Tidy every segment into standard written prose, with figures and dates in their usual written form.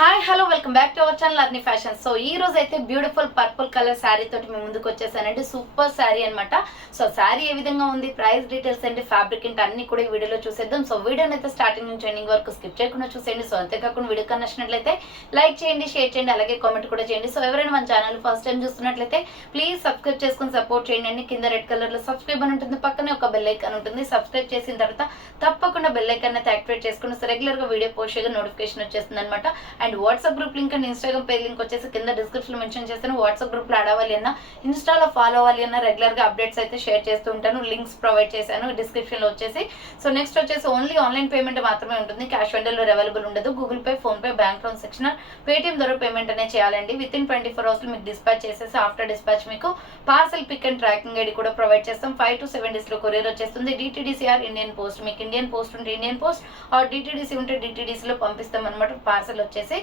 Hi hello welcome back to our channel అర్ని fashion. So ఈ రోజు అయితే బ్యూటిఫుల్ పర్పుల్ కలర్ శారీ తోటి మేము ముందుకు వచ్చేసానండి. సూపర్ శారీ అనమాట. సో శారీ ఏ విధంగా ఉంది, ప్రైస్ డీటెయిల్స్ అండి, ఫ్యాబ్రిక్ ఏంటి అన్ని కూడా ఈ వీడియోలో చూసేద్దాం. సో వీడియోని అయితే స్టార్టింగ్ నుంచి ఎండింగ్ వరకు స్కిప్ చేయకుండా చూసేయండి. సో అంతేకాకుండా వీడియో నచ్చినట్లయితే లైక్ చేయండి, షేర్ చేయండి, అలాగే కామెంట్ కూడా చేయండి. సో ఎవరైనా మన ఛానల్ ఫస్ట్ టైం చూస్తున్నట్లయితే ప్లీజ్ సబ్స్క్రైబ్ చేసుకుని సపోర్ట్ చేయండి. కింద రెడ్ కలర్ లో సబ్స్క్రైబ్ అని ఉంటుంది, పక్కనే ఒక బెల్ ఐకాన్ ఉంటుంది. సబ్స్క్రైబ్ చేసిన తర్వాత తప్పకుండా బెల్ ఐకాన్ అయితే యాక్టివేట్ చేసుకుని రెగ్యులర్ గా వీడియో పోస్ట్ చేయగా నోటిఫికేషన్ వచ్చేస్తుంది అనమాట. And WhatsApp group link and Instagram page link వచ్చేసి కింద డిస్క్రిప్షన్ లో మెన్షన్ చేస్తాను. వాట్సాప్ గ్రూప్ లో యాడ్ అవ్వాలి అన్నా, ఇన్స్టాలో ఫాలో అవ్వాలి అన్నా రెగ్యులర్ గా అప్డేట్స్ అయితే షేర్ చేస్తూ ఉంటాను. లింక్స్ ప్రొవైడ్ చేశాను డిస్క్రిప్షన్ లో వచ్చేసి. సో నెక్స్ట్ వచ్చేసి ఓన్లీ ఆన్లైన్ పేమెంట్ మాత్రమే ఉంటుంది. క్యాష్ ఆన్ డెలివరీ అవైలబుల్ ఉండదు. Google pay, phone pay, bank transaction, Paytm ద్వారా పేమెంట్ అనేది చేయాలండి. విత్ ఇన్ 24 hours లో మీకు డిస్పాచ్ చేసేసి ఆఫ్టర్ డిస్పాచ్ మీకు parcel pick and tracking ID కూడా ప్రొవైడ్ చేస్తాం. 5 to 7 days లో కొరియర్ వచ్చేస్తుంది. డిటిడిసి ఆర్ ఇండియన్ పోస్ట్, మీకు ఇండియన్ పోస్ట్ ఉంటే ఇండియన్ పోస్ట్, ఆర్ డిటిడిసి ఉంటే డిటిడిసి లో పంపిస్తాం అనమాట. పార్సల్ వచ్చేసి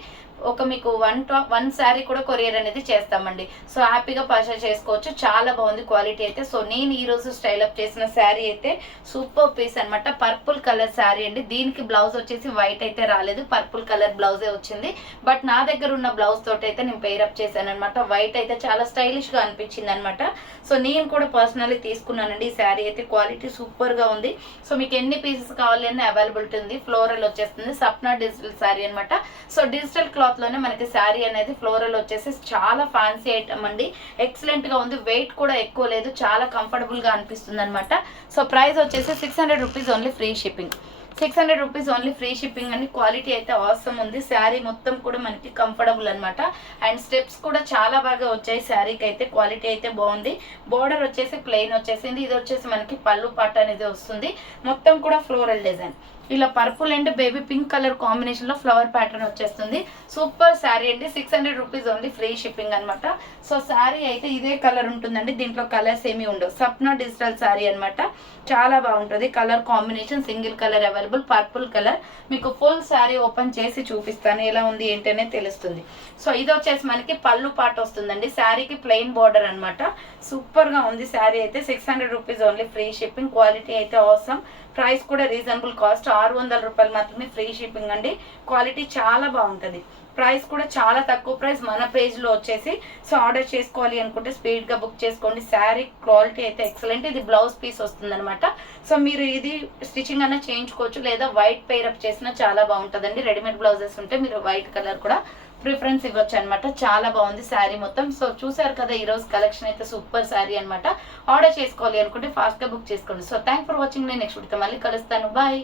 ఒక మీకు వన్ శారీ కూడా కొరియర్ అనేది చేస్తామండి. సో హ్యాపీగా పర్చేస్ చేసుకోవచ్చు. చాలా బాగుంది క్వాలిటీ అయితే. సో నేను ఈ రోజు స్టైల్ అప్ చేసిన శారీ అయితే సూపర్ పీస్ అనమాట. పర్పుల్ కలర్ శారీ అండి. దీనికి బ్లౌజ్ వచ్చేసి వైట్ అయితే రాలేదు, పర్పుల్ కలర్ బ్లౌజే వచ్చింది. బట్ నా దగ్గర ఉన్న బ్లౌజ్ తోటి అయితే నేను పేర్ అప్ చేశాను అనమాట. వైట్ అయితే చాలా స్టైలిష్ గా అనిపించింది అనమాట. సో నేను కూడా పర్సనల్లీ తీసుకున్నానండి. ఈ శారీ అయితే క్వాలిటీ సూపర్ గా ఉంది. సో మీకు ఎన్ని పీసెస్ కావాలి అని అవైలబిలిటీ ఉంది. ఫ్లోరల్ వచ్చేస్తుంది. సప్నా డిజిటల్ శారీ అనమాట. సో డిజిటల్ క్లాత్ లోనే మనకి శారీ అనేది ఫ్లోరల్ వచ్చేసి చాలా ఫ్యాన్సీ ఐటమ్ అండి. ఎక్సలెంట్ గా ఉంది. వెయిట్ కూడా ఎక్కువ లేదు, చాలా కంఫర్టబుల్ గా అనిపిస్తుంది అనమాట. సో ప్రైస్ వచ్చేసి 600 rupees only free shipping. 600 rupees only free shipping అండి. క్వాలిటీ అయితే అవసరం ఉంది. శారీ మొత్తం కూడా మనకి కంఫర్టబుల్ అనమాట. అండ్ స్టెప్స్ కూడా చాలా బాగా వచ్చాయి. శారీకి అయితే క్వాలిటీ అయితే బాగుంది. బోర్డర్ వచ్చేసి ప్లెయిన్ వచ్చేసింది. ఇది వచ్చేసి మనకి పళ్ళు పాట అనేది వస్తుంది. మొత్తం కూడా ఫ్లోరల్ డిజైన్. ఇలా purple and baby pink colour combination లో ఫ్లవర్ ప్యాటర్న్ వచ్చేస్తుంది. సూపర్ శారీ అండి. 600 రూపీస్ ఓన్లీ ఫ్రీ షిప్పింగ్ అనమాట. సో శారీ అయితే ఇదే కలర్ ఉంటుందండి. దీంట్లో కలర్స్ ఏమి ఉండవు. సప్నా డిజిటల్ శారీ అనమాట. చాలా బాగుంటుంది. Colour combination single colour available, purple colour. మీకు ఫుల్ శారీ ఓపెన్ చేసి చూపిస్తాను ఎలా ఉంది ఏంటనే తెలుస్తుంది. సో ఇది వచ్చేసి మనకి పళ్ళు పాట వస్తుందండి. శారీకి ప్లెయిన్ బార్డర్ అనమాట. సూపర్ గా ఉంది శారీ అయితే. 600 rupees only free shipping. Quality అయితే అవసరం. ప్రైస్ కూడా రీజనబుల్ కాస్ట్. 600 రూపాయలు మాత్రమే ఫ్రీ షిప్పింగ్ అండి. క్వాలిటీ చాలా బాగుంటుంది. ప్రైస్ కూడా చాలా తక్కువ ప్రైస్ మన పేజ్ లో వచ్చేసి. సో ఆర్డర్ చేసుకోవాలి అనుకుంటే స్పీడ్ గా బుక్ చేసుకోండి. శారీ క్వాలిటీ అయితే ఎక్సలెంట్. ఇది బ్లౌజ్ పీస్ వస్తుంది అనమాట. సో మీరు ఇది స్టిచ్చింగ్ అన్నా చేయించుకోవచ్చు, లేదా వైట్ పేరప్ చేసినా చాలా బాగుంటుందండి. రెడీమేడ్ బ్లౌజెస్ ఉంటే మీరు వైట్ కలర్ కూడా ప్రిఫరెన్స్ ఇవ్వచ్చు అనమాట. చాలా బాగుంది శారీ మొత్తం. సో చూసారు కదా, ఈ రోజు కలెక్షన్ అయితే సూపర్ శారీ అనమాట. ఆర్డర్ చేసుకోవాలి అనుకుంటే ఫాస్ట్ గా బుక్ చేసుకోండి. So thank for watching. నేను నెక్స్ట్ వీడియోతో మళ్ళీ కలుస్తాను. బాయ్.